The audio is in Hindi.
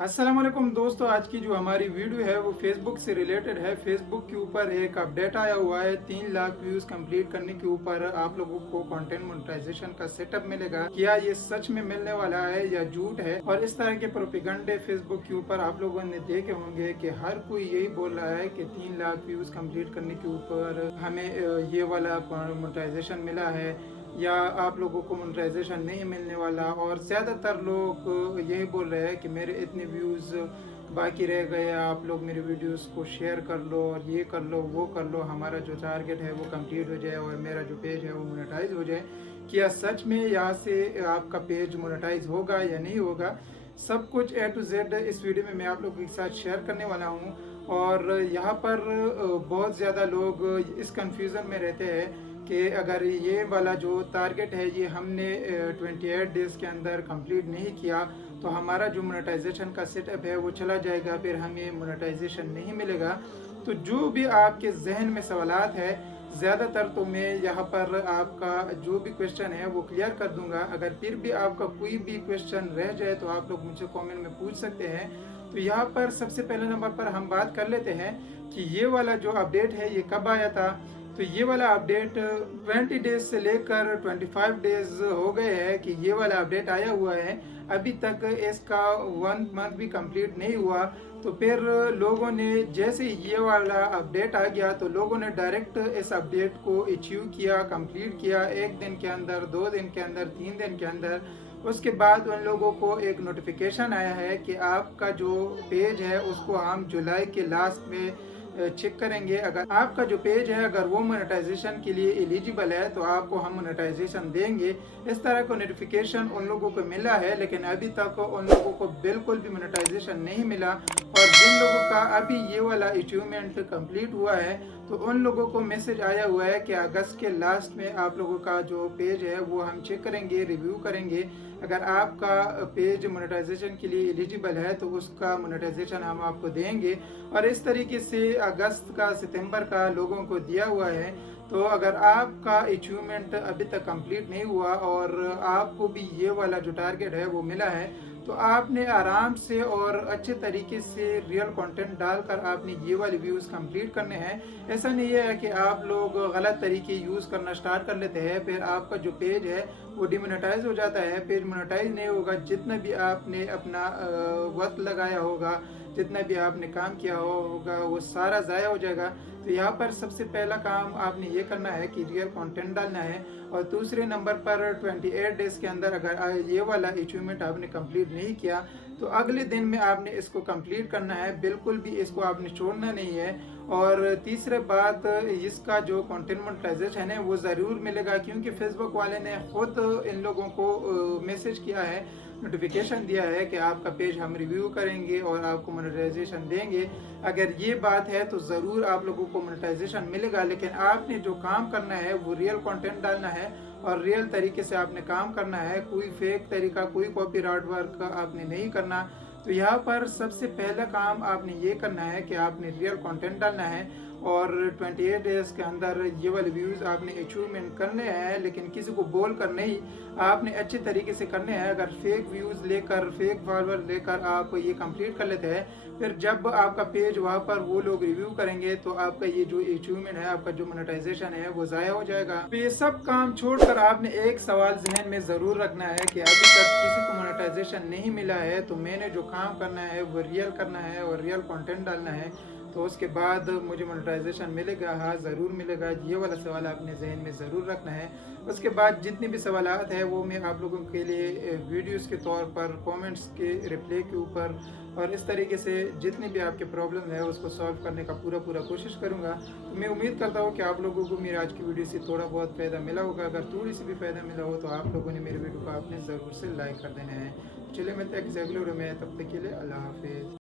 अस्सलाम वालेकुम दोस्तों, आज की जो हमारी वीडियो है वो फेसबुक से रिलेटेड है। फेसबुक के ऊपर एक अपडेट आया हुआ है। 3 लाख व्यूज कंप्लीट करने के ऊपर आप लोगों को कंटेंट मोनेटाइजेशन का सेटअप मिलेगा। क्या ये सच में मिलने वाला है या झूठ है? और इस तरह के प्रोपेगेंडे फेसबुक के ऊपर आप लोगों ने देखे होंगे कि हर कोई यही बोल रहा है कि 3 लाख व्यूज कंप्लीट करने के ऊपर हमें ये वाला मोनेटाइजेशन मिला है या आप लोगों को मोनेटाइजेशन नहीं मिलने वाला। और ज़्यादातर लोग यही बोल रहे हैं कि मेरे इतने व्यूज़ बाकी रह गए, आप लोग मेरे वीडियोस को शेयर कर लो और ये कर लो वो कर लो, हमारा जो टारगेट है वो कंप्लीट हो जाए और मेरा जो पेज है वो मोनेटाइज हो जाए। क्या सच में यहाँ से आपका पेज मोनेटाइज होगा या नहीं होगा? सब कुछ A to Z इस वीडियो में मैं आप लोगों के साथ शेयर करने वाला हूँ। और यहाँ पर बहुत ज़्यादा लोग इस कन्फ्यूज़न में रहते हैं कि अगर ये वाला जो टारगेट है ये हमने 28 डेज़ के अंदर कंप्लीट नहीं किया तो हमारा जो मोनेटाइजेशन का सेटअप है वो चला जाएगा, फिर हमें मोनेटाइजेशन नहीं मिलेगा। तो जो भी आपके जहन में सवालात है, ज़्यादातर तो मैं यहाँ पर आपका जो भी क्वेश्चन है वो क्लियर कर दूंगा। अगर फिर भी आपका कोई भी क्वेश्चन रह जाए तो आप लोग मुझसे कमेंट में पूछ सकते हैं। तो यहाँ पर सबसे पहले नंबर पर हम बात कर लेते हैं कि ये वाला जो अपडेट है ये कब आया था। तो ये वाला अपडेट 20 डेज से लेकर 25 डेज हो गए हैं कि ये वाला अपडेट आया हुआ है। अभी तक इसका 1 मंथ भी कंप्लीट नहीं हुआ। तो फिर लोगों ने जैसे ये वाला अपडेट आ गया तो लोगों ने डायरेक्ट इस अपडेट को अचीव किया, कंप्लीट किया 1 दिन के अंदर, 2 दिन के अंदर, 3 दिन के अंदर। उसके बाद उन लोगों को एक नोटिफिकेशन आया है कि आपका जो पेज है उसको हम जुलाई के लास्ट में चेक करेंगे। अगर आपका जो पेज है अगर वो मोनेटाइजेशन के लिए एलिजिबल है तो आपको हम मोनेटाइजेशन देंगे। इस तरह का नोटिफिकेशन उन लोगों को मिला है, लेकिन अभी तक उन लोगों को बिल्कुल भी मोनेटाइजेशन नहीं मिला। और जिन लोगों का अभी ये वाला अचीवमेंट कंप्लीट हुआ है तो उन लोगों को मैसेज आया हुआ है कि अगस्त के लास्ट में आप लोगों का जो पेज है वो हम चेक करेंगे, रिव्यू करेंगे। अगर आपका पेज मोनेटाइजेशन के लिए एलिजिबल है तो उसका मोनेटाइजेशन हम आपको देंगे। और इस तरीके से अगस्त का, सितंबर का लोगों को दिया हुआ है। तो अगर आपका अचीवमेंट अभी तक कंप्लीट नहीं हुआ और आपको भी ये वाला जो टारगेट है वो मिला है तो आपने आराम से और अच्छे तरीके से रियल कंटेंट डालकर आपने ये वाले व्यूज़ कंप्लीट करने हैं। ऐसा नहीं है कि आप लोग गलत तरीके यूज़ करना स्टार्ट कर लेते हैं, फिर आपका जो पेज है वो डिमोनेटाइज हो जाता है। पेज मोनेटाइज नहीं होगा, जितना भी आपने अपना वक्त लगाया होगा, जितना भी आपने काम किया होगा वो सारा ज़ाया हो जाएगा। तो यहाँ पर सबसे पहला काम आपने ये करना है कि रियल कंटेंट डालना है। और दूसरे नंबर पर 28 डेज़ के अंदर अगर ये वाला अचीवमेंट आपने कंप्लीट नहीं किया तो अगले दिन में आपने इसको कंप्लीट करना है, बिल्कुल भी इसको आपने छोड़ना नहीं है। और तीसरे बात, इसका जो कंटेंट मोनेटाइजेशन है वो ज़रूर मिलेगा, क्योंकि फेसबुक वाले ने खुद इन लोगों को मैसेज किया है, नोटिफिकेशन दिया है कि आपका पेज हम रिव्यू करेंगे और आपको मोनेटाइजेशन देंगे। अगर ये बात है तो ज़रूर आप लोगों को मोनेटाइजेशन मिलेगा, लेकिन आपने जो काम करना है वो रियल कंटेंट डालना है और रियल तरीके से आपने काम करना है। कोई फेक तरीका, कोई कॉपीराइट वर्क आपने नहीं करना। तो यहाँ पर सबसे पहला काम आपने ये करना है कि आपने रियल कंटेंट डालना है और 28 डेज़ के अंदर ये वाले व्यूज़ आपने अचीवमेंट करने हैं, लेकिन किसी को बोल कर नहीं, आपने अच्छे तरीके से करने हैं। अगर फेक व्यूज़ लेकर, फेक फॉलोअर लेकर आप ये कंप्लीट कर लेते हैं, फिर जब आपका पेज वहाँ पर वो लोग रिव्यू करेंगे तो आपका ये जो अचीवमेंट है, आपका जो मोनेटाइजेशन है वो ज़ाया हो जाएगा। तो ये सब काम छोड़कर आपने एक सवाल जहन में ज़रूर रखना है कि अभी तक किसी को मोनेटाइजेशन नहीं मिला है तो मैंने जो काम करना है वो रियल करना है और रियल कंटेंट डालना है, तो उसके बाद मुझे मोनेटाइजेशन मिलेगा। हाँ, ज़रूर मिलेगा। ये वाला सवाल आपने जहन में ज़रूर रखना है। उसके बाद जितने भी सवालात हैं वो मैं आप लोगों के लिए वीडियोस के तौर पर कमेंट्स के रिप्लाई के ऊपर और इस तरीके से जितनी भी आपके प्रॉब्लम है उसको सॉल्व करने का पूरा कोशिश करूँगा। तो मैं उम्मीद करता हूँ कि आप लोगों को मेरी आज की वीडियो से थोड़ा बहुत फ़ायदा मिला होगा। अगर थोड़ी सी भी फ़ायदा मिला हो तो आप लोगों ने मेरी वीडियो को आपने ज़रूर से लाइक कर देना है। चलिए मिलते हैं अगले वीडियो में, तब तक के लिए अल्लाह हाफिज़।